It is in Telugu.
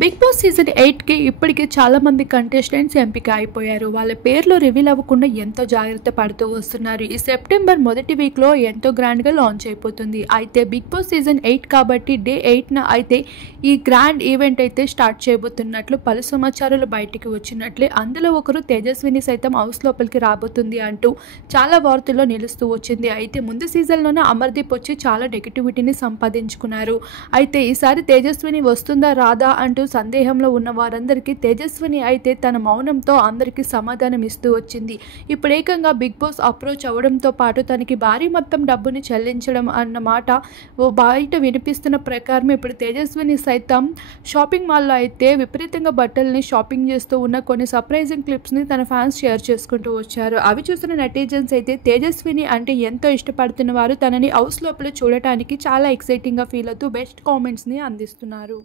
బిగ్ బాస్ సీజన్ 8కి ఇప్పటికే చాలామంది కంటెస్టెంట్స్ ఎంపిక అయిపోయారు. వాళ్ళ పేర్లు రివీల్ అవ్వకుండా ఎంతో జాగ్రత్త పడుతూ వస్తున్నారు. ఈ సెప్టెంబర్ మొదటి వీక్లో ఎంతో గ్రాండ్గా లాంచ్ అయిపోతుంది. అయితే బిగ్ బాస్ సీజన్ 8 కాబట్టి డే 8న అయితే ఈ గ్రాండ్ ఈవెంట్ అయితే స్టార్ట్ చేయబోతున్నట్లు పలు సమాచారాలు బయటికి వచ్చినట్లే అందులో ఒకరు తేజస్విని సైతం హౌస్ లోపలికి రాబోతుంది అంటూ చాలా వార్తల్లో నిలుస్తూ వచ్చింది. అయితే ముందు సీజన్లోనే అమర్దీప్ వచ్చి చాలా నెగిటివిటీని సంపాదించుకున్నారు. అయితే ఈసారి తేజస్విని వస్తుందా రాదా అంటూ సందేహంలో ఉన్న వారందరికీ తేజస్విని అయితే తన మౌనంతో అందరికీ సమాధానం ఇస్తూ వచ్చింది. ఇప్పుడు ఏకంగా బిగ్ బాస్ అప్రోచ్ అవ్వడంతో పాటు తనకి భారీ మొత్తం డబ్బుని చెల్లించడం అన్నమాట బయట వినిపిస్తున్న ప్రకారం ఇప్పుడు తేజస్విని సైతం షాపింగ్ మాల్లో అయితే విపరీతంగా బట్టల్ని షాపింగ్ చేస్తూ ఉన్న కొన్ని సర్ప్రైజింగ్ క్లిప్స్ని తన ఫ్యాన్స్ షేర్ చేసుకుంటూ వచ్చారు. అవి చూసిన నెటిజన్స్ అయితే తేజస్విని అంటే ఎంతో ఇష్టపడుతున్న వారు తనని హౌస్ లోపల చూడటానికి చాలా ఎక్సైటింగ్గా ఫీల్ అవుతూ బెస్ట్ కామెంట్స్ని అందిస్తున్నారు.